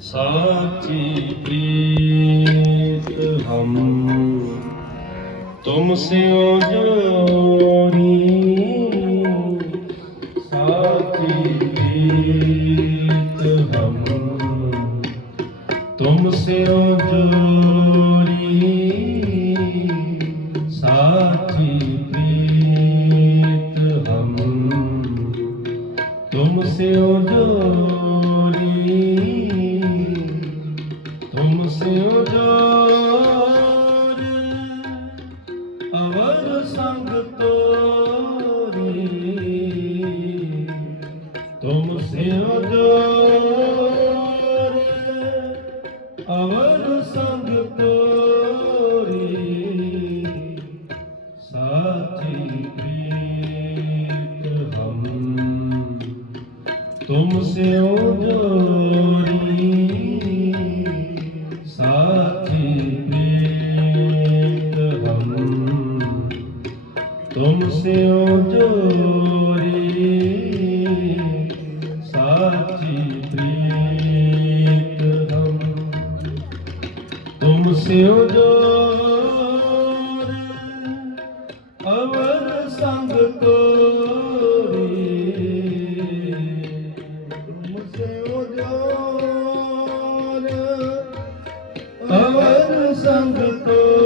ਸਾਚੀ ਪ੍ਰੀਤ ਹਮ। ਤੁਮ ਸਿਓ ਜੋਰੀ ਸਾਚੀ ਪ੍ਰੀਤ ਹਮ। ਤੁਮ ਸਿਓ ਜੋਰੀ ਸਾਚੀ ਪ੍ਰੀਤ ਤੁਮ ਸਿਓ ਜੋਰੀ ਸਿਉਡੋਰ ਅਵਰ ਸੰਗ ਤੋਰੀ। ਤੁਮ ਸਿਉਡੋਰ ਅਵਰ ਸੰਗ ਤੋਰੀ। ਸਾਥੀ ਪ੍ਰੀਤ तुमसे जोरी साची प्रीत हम तुमसे जोर अवर संग तोरी तुमसे जोर अवर संग तोरी